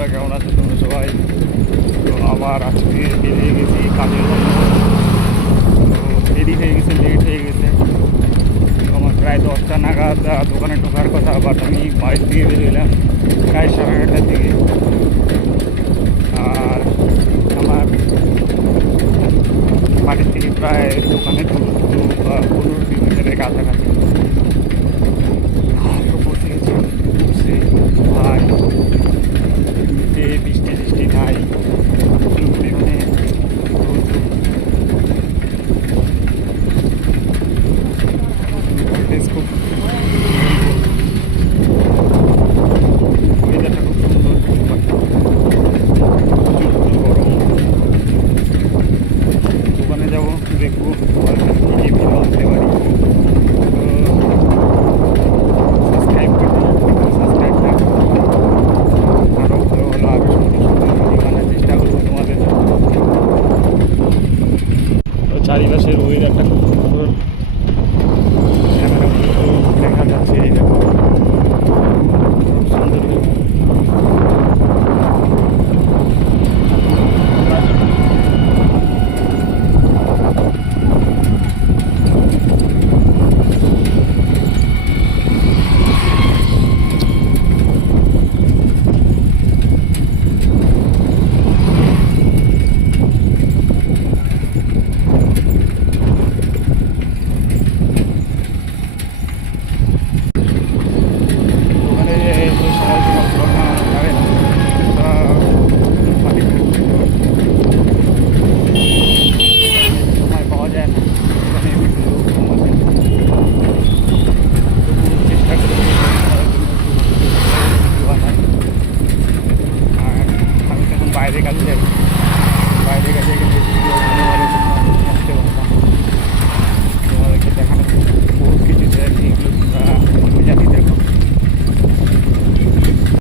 বন্ধুরা, কেমন আছো তোমরা সবাই? তো আবার আজকে বেরিয়ে গেছি কাজের জন্য। তো দেরি হয়ে গেছে, লেট হয়ে গেছে। আমার প্রায় 10টা নাগাদ দোকানে ঢোকার কথা, বাট আমি বাড়ির থেকে বেরোলাম প্রায় 11:30টার দিকে। আর আমার বাড়ির থেকে প্রায় দোকানের দূরত্ব 15 কিলোমিটারের কাছাকাছি। তো বসে গেছি, বসে ভাই বৃষ্টি টিষ্টি নাই, পরিমাণে খুব ওয়েদারটা খুব সুন্দর, প্রচুর গরম। দোকানে যাবো, দেখবো কী কী ভালো আসতে পারি। সাবস্ক্রাইব করবো, সাবস্ক্রাইবটা আরও ভালো ভালো আরও সুন্দর সুন্দর ভিডিও আনার চেষ্টা করবো তোমাদের। তো চারিপাশের ওয়েদারটা খুব সুন্দর, ক্যামেরা দেখা যাচ্ছে। এই দেখো সুন্দর বাইরে কাজে যাই, বাইরে কাজে গেলে